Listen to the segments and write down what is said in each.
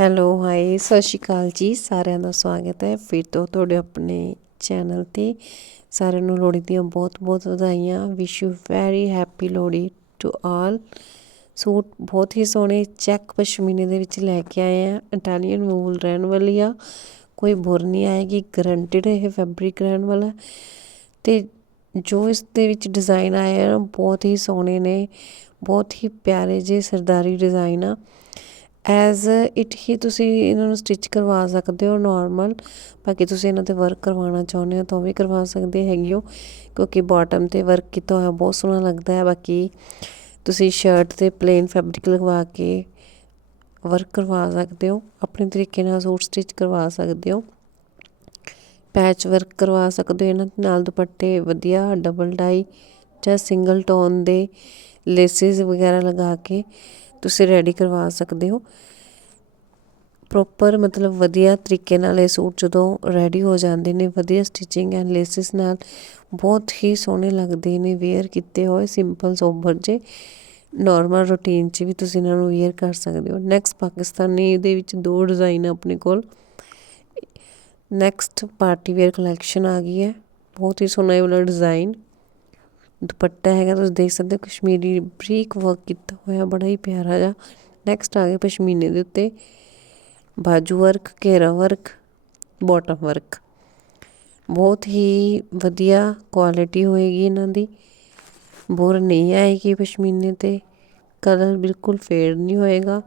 Hello hi ਸਤਿ ਸ਼੍ਰੀ ਅਕਾਲ ਜੀ। ਸਾਰਿਆਂ ਦਾ ਸਵਾਗਤ ਹੈ। ਫਿਰ ਤੋਂ ਤੁਹਾਡੇ ਆਪਣੇ ਚੈਨਲ ਤੇ ਸਾਰਿਆਂ ਨੂੰ ਲੋਹੜੀ ਦੀਆਂ ਬਹੁਤ-ਬਹੁਤ ਵਧਾਈਆਂ। Wish you very happy Lohri to all suit ਬਹੁਤ ਹੀ ਸੋਹਣੇ ਚੈੱਕ ਪਸ਼ਮੀਨੇ ਦੇ ਵਿੱਚ ਲੈ ਕੇ ਆਏ ਆ ਇਟਾਲੀਅਨ ਵੂਲ ਰਹਿਣ ਵਾਲੀ ਆ। ਕੋਈ ਬੁਰ ਨਹੀਂ ਆਏਗੀ। ਗਰੰਟਿਡ ਇਹ ਫੈਬਰਿਕ ਰਹਿਣ ਵਾਲਾ। ਤੇ ਜੋ ਇਸ ਦੇ ਵਿੱਚ ਡਿਜ਼ਾਈਨ ਆਏ ਆ, ਬਹੁਤ ਹੀ ਸੋਹਣੇ ਨੇ। ਬਹੁਤ ਹੀ ਪਿਆਰੇ ਜਿਹੇ ਸਰਦਾਰੀ ਡਿਜ਼ਾਈਨ ਆ। ਐਜ਼ ਇਟ ਹੀ ਤੁਸੀਂ ਇਹਨਾਂ ਨੂੰ ਸਟਿਚ ਕਰਵਾ ਸਕਦੇ ਹੋ ਨੋਰਮਲ ਬਾਕੀ ਤੁਸੀਂ ਇਹਨਾਂ ਤੇ ਵਰਕ ਕਰਵਾਉਣਾ ਚਾਹੁੰਦੇ ਹੋ ਤਾਂ ਵੀ ਕਰਵਾ ਸਕਦੇ ਹੈਗੇ ਹੋ, ਕਿਉਂਕਿ ਬਾਟਮ ਤੇ ਵਰਕ ਕੀਤਾ ਹੋਇਆ ਬਹੁਤ ਸੋਹਣਾ ਲੱਗਦਾ ਹੈ, ਬਾਕੀ ਤੁਸੀਂ ਸ਼ਰਟ ਤੇ ਪਲੇਨ ਫੈਬਰਿਕ ਲਗਵਾ ਕੇ ਵਰਕ ਕਰਵਾ ਸਕਦੇ ਹੋ, ਆਪਣੇ ਤਰੀਕੇ ਨਾਲ ਸੂਟ ਸਟਿਚ ਕਰਵਾ ਸਕਦੇ ਹੋ ਪੈਚ ਵਰਕ ਕਰਵਾ ਸਕਦੇ ਹੋ, ਇਹਨਾਂ ਨਾਲ ਦੁਪੱਟੇ ਵਧੀਆ ਡਬਲ ਡਾਈ ਜਾਂ ਸਿੰਗਲ ਟੋਨ ਦੇ ਲੇਸਿਸ ਵਗੈਰਾ ਲਗਾ ਕੇ ਤੁਸੀਂ ਰੈਡੀ ਕਰਵਾ ਸਕਦੇ ਹੋ। ਪ੍ਰੋਪਰ ਮਤਲਬ ਵਧੀਆ ਤਰੀਕੇ ਨਾਲ ਇਹ ਸੂਟ ਜਦੋਂ ਰੈਡੀ ਹੋ ਜਾਂਦੇ ਨੇ, ਵਧੀਆ ਸਟਿਚਿੰਗ ਐਂਡ ਲੇਸਿਸ ਨਾਲ ਬਹੁਤ ਹੀ ਸੋਹਣੇ ਲੱਗਦੇ ਨੇ ਵੇਅਰ ਕੀਤੇ ਹੋਏ ਸਿੰਪਲ ਸੋਬਰ ਜੇ। ਨਾਰਮਲ ਰੂਟੀਨ 'ਚ ਵੀ ਤੁਸੀਂ ਇਹਨਾਂ ਨੂੰ ਵੇਅਰ ਕਰ ਸਕਦੇ ਹੋ। ਨੈਕਸਟ ਪਾਕਿਸਤਾਨੀ ਇਹਦੇ ਵਿੱਚ ਦੋ ਡਿਜ਼ਾਈਨ ਆਪਣੇ ਕੋਲ। ਨੈਕਸਟ ਪਾਰਟੀ ਵੇਅਰ ਕਲੈਕਸ਼ਨ ਆ ਗਈ ਹੈ। ਬਹੁਤ ਹੀ ਸੋਹਣਾ ਇਹ ਵਾਲਾ ਡਿਜ਼ਾਈਨ ਦੁਪੱਟਾ ਹੈਗਾ, ਤੁਸੀਂ ਦੇਖ ਸਕਦੇ ਹੋ ਕਸ਼ਮੀਰੀ ਬਰੀਕ ਵਰਕ ਕੀਤਾ ਹੋਇਆ, ਬੜਾ ਹੀ ਪਿਆਰਾ ਜਿਹਾ। ਨੈਕਸਟ ਆ ਗਿਆ ਪਸ਼ਮੀਨੇ ਦੇ ਉੱਤੇ। ਬਾਜੂ ਵਰਕ ਘੇਰਾ ਵਰਕ ਬਾਟਮ ਵਰਕ ਬਹੁਤ ਹੀ ਵਧੀਆ ਕੁਆਲਿਟੀ ਹੋਏਗੀ ਇਹਨਾਂ ਦੀ। ਬੋਰ ਨਹੀਂ ਆਏਗੀ ਪਸ਼ਮੀਨੇ ਤੇ। ਕਲਰ ਬਿਲਕੁਲ ਫੇਡ ਨਹੀਂ ਹੋਏਗਾ।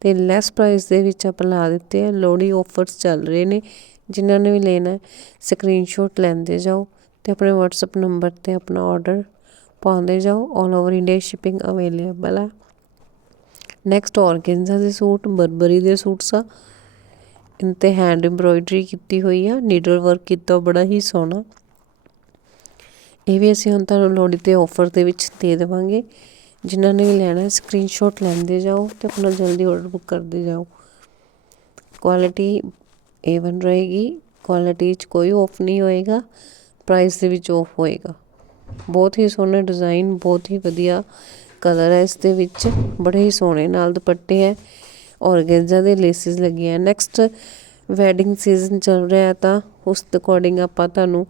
ਤੇ ਲੈਸ ਪ੍ਰਾਈਸ ਦੇ ਵਿੱਚ ਆਪਾਂ ਲਾ ਦਿੱਤੇ ਆ। ਲੋੜੀ ਆਫਰਸ ਚੱਲ ਰਹੇ ਨੇ। ਜਿਨ੍ਹਾਂ ਨੇ ਵੀ ਲੈਣਾ ਸਕਰੀਨਸ਼ਾਟ ਲੈਂਦੇ ਜਾਓ। ਅਤੇ ਆਪਣੇ ਵਟਸਐਪ ਨੰਬਰ ਤੇ ਆਪਣਾ ਔਡਰ ਪਾਉਂਦੇ ਜਾਓ 올 ਓਵਰ ਇੰਡੀਆ ਸ਼ਿਪਿੰਗ ਅਵੇਲੇਬਲ ਹੈ। ਨੈਕਸਟ ਔਰਗੈਂਜ਼ਾ ਦੇ ਸੂਟ? ਬਰਬਰੀ ਦੇ ਸੂਟਸ ਆ। ਇਨ ਤੇ ਹੈਂਡ ਐਮਬ੍ਰੋਇਡਰੀ ਕੀਤੀ ਹੋਈ ਆ। ਨੀਡਲ ਵਰਕ ਕੀਤਾ ਬੜਾ ਹੀ ਸੋਹਣਾ। ਇਹ ਵੀ ਅਸੀਂ ਹੁਣ ਤੁਹਾਨੂੰ ਲੋਹੜੀ ਤੇ ਆਫਰ ਦੇ ਵਿੱਚ ਦੇ ਦੇਵਾਂਗੇ। ਜਿਨ੍ਹਾਂ ਨੇ ਵੀ ਲੈਣਾ ਸਕਰੀਨਸ਼ਾਟ ਲੈਂਦੇ ਜਾਓ ਤੇ ਆਪਣਾ ਜਲਦੀ ਆਰਡਰ ਬੁੱਕ ਕਰਦੇ ਜਾਓ। ਕੁਆਲਿਟੀ A1 ਰਹੇਗੀ। ਕੁਆਲਿਟੀ 'ਚ ਕੋਈ ਆਫ ਨਹੀਂ ਹੋਏਗਾ। ਪ੍ਰਾਈਸ ਦੇ ਵਿੱਚ ਆਫ ਹੋਏਗਾ। ਬਹੁਤ ਹੀ ਸੋਹਣਾ ਡਿਜ਼ਾਈਨ ਬਹੁਤ ਹੀ ਵਧੀਆ ਕਲਰ ਹੈ ਇਸ ਦੇ ਵਿੱਚ। ਬੜੇ ਹੀ ਸੋਹਣੇ ਨਾਲ ਦੁਪੱਟੇ ਹੈ ਔਰਗੈਂਜ਼ਾ ਦੇ ਲੇਸਿਸ ਲੱਗੀਆਂ ਨੈਕਸਟ ਵੈਡਿੰਗ ਸੀਜ਼ਨ ਚੱਲ ਰਿਹਾ ਤਾਂ ਉਸ ਦੇ ਅਕੋਰਡਿੰਗ ਆਪਾਂ ਤੁਹਾਨੂੰ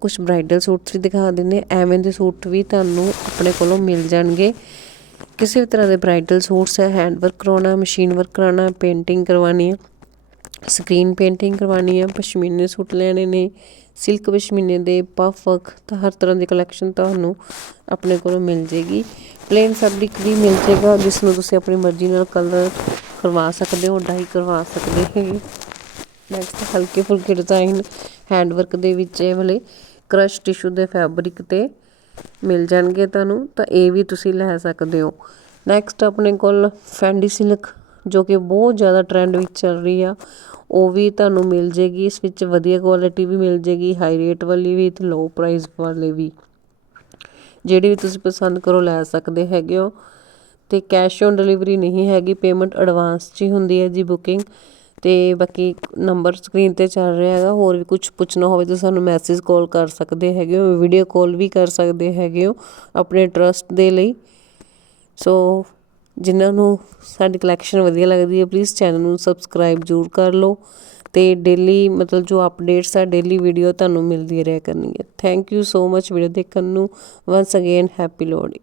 ਕੁਝ ਬ੍ਰਾਈਡਲ ਸੂਟਸ ਵੀ ਦਿਖਾ ਦਿੰਨੇ ਐਵੇਂ ਦੇ ਸੂਟ ਵੀ ਤੁਹਾਨੂੰ ਆਪਣੇ ਕੋਲੋਂ ਮਿਲ ਜਾਣਗੇ। ਕਿਸੇ ਵੀ ਤਰ੍ਹਾਂ ਦੇ ਬ੍ਰਾਈਡਲ ਸੂਟਸ ਹੈ ਹੈਂਡ ਵਰਕ ਕਰਾਉਣਾ ਮਸ਼ੀਨ ਵਰਕ ਕਰਾਉਣਾ ਪੇਂਟਿੰਗ ਕਰਵਾਉਣੀ ਹੈ। ਸਕਰੀਨ ਪੇਂਟਿੰਗ ਕਰਵਾਉਣੀ ਹੈ ਪਸ਼ਮੀਨੇ ਸੂਟ ਲੈਣੇ ਨੇ ਸਿਲਕ ਪਸ਼ਮੀਨੇ ਦੇ ਪਫ ਵਰਕ ਤਾਂ ਹਰ ਤਰ੍ਹਾਂ ਦੀ ਕਲੈਕਸ਼ਨ ਤੁਹਾਨੂੰ ਆਪਣੇ ਕੋਲੋਂ ਮਿਲ ਜੇਗੀ। ਪਲੇਨ ਫੈਬਰਿਕ ਵੀ ਮਿਲ ਜੇਗਾ ਜਿਸ ਨੂੰ ਤੁਸੀਂ ਆਪਣੀ ਮਰਜ਼ੀ ਨਾਲ ਕਲਰ ਕਰਵਾ ਸਕਦੇ ਹੋ ਡਾਈ ਕਰਵਾ ਸਕਦੇ ਹੋ। ਨੈਕਸਟ ਹਲਕੇ ਫੁਲਕੇ ਡਿਜ਼ਾਈਨ ਹੈਂਡ ਵਰਕ ਦੇ ਵਿੱਚ ਇਹ ਵਾਲੇ ਕ੍ਰਸ਼ ਟਿਸ਼ੂ ਦੇ ਫੈਬਰਿਕ ਤੇ ਮਿਲ ਜਾਣਗੇ ਤੁਹਾਨੂੰ, ਤਾਂ ਇਹ ਵੀ ਤੁਸੀਂ ਲੈ ਸਕਦੇ ਹੋ। ਨੈਕਸਟ ਆਪਣੇ ਕੋਲ ਫੈਂਡੀ ਸਿਲਕ ਜੋ ਕਿ ਬਹੁਤ ਜ਼ਿਆਦਾ ਟਰੈਂਡ ਵਿੱਚ ਚੱਲ ਰਹੀ ਆ। ਉਹ ਵੀ ਤੁਹਾਨੂੰ ਮਿਲ ਜੇਗੀ, ਇਸ ਵਿੱਚ ਵਧੀਆ ਕੁਆਲਿਟੀ ਵੀ ਮਿਲ ਜੇਗੀ ਹਾਈ ਰੇਟ ਵਾਲੀ ਵੀ ਅਤੇ ਲੋਅ ਪ੍ਰਾਈਜ਼ ਵਾਲੇ ਵੀ। ਜਿਹੜੀ ਵੀ ਤੁਸੀਂ ਪਸੰਦ ਕਰੋ, ਲੈ ਸਕਦੇ ਹੈਗੇ ਹੋ। ਅਤੇ ਕੈਸ਼ ਔਨ ਡਿਲੀਵਰੀ ਨਹੀਂ ਹੈਗੀ ਪੇਮੈਂਟ ਐਡਵਾਂਸ 'ਚ ਹੀ ਹੁੰਦੀ ਹੈ ਜੀ ਬੁਕਿੰਗ ਅਤੇ ਬਾਕੀ ਨੰਬਰ ਸਕਰੀਨ ਤੇ ਚੱਲ ਰਿਹਾ ਹੈਗਾ, ਹੋਰ ਵੀ ਕੁਝ ਪੁੱਛਣਾ ਹੋਵੇ ਤਾਂ ਸਾਨੂੰ ਮੈਸੇਜ ਕਾਲ ਕਰ ਸਕਦੇ ਹੈਗੇ ਹੋ ਵੀਡੀਓ ਕਾਲ ਵੀ ਕਰ ਸਕਦੇ ਹੈਗੇ ਹੋ, ਆਪਣੇ ਟਰਸਟ ਦੇ ਲਈ। ਸੋ ਜਿਨ੍ਹਾਂ ਨੂੰ ਸਾਡੀ ਕਲੈਕਸ਼ਨ ਵਧੀਆ ਲੱਗਦੀ ਹੈ ਪਲੀਜ਼ ਚੈਨਲ ਨੂੰ ਸਬਸਕ੍ਰਾਈਬ ਜ਼ਰੂਰ ਕਰ ਲਓ ਅਤੇ ਡੇਲੀ ਮਤਲਬ ਜੋ ਅਪਡੇਟਸ ਆ ਡੇਲੀ ਵੀਡੀਓ ਤੁਹਾਨੂੰ ਮਿਲਦੀ ਰਿਹਾ ਕਰਨਗੇ thank you so much video ਦੇਖਣ ਨੂੰ। Once again happy Lohri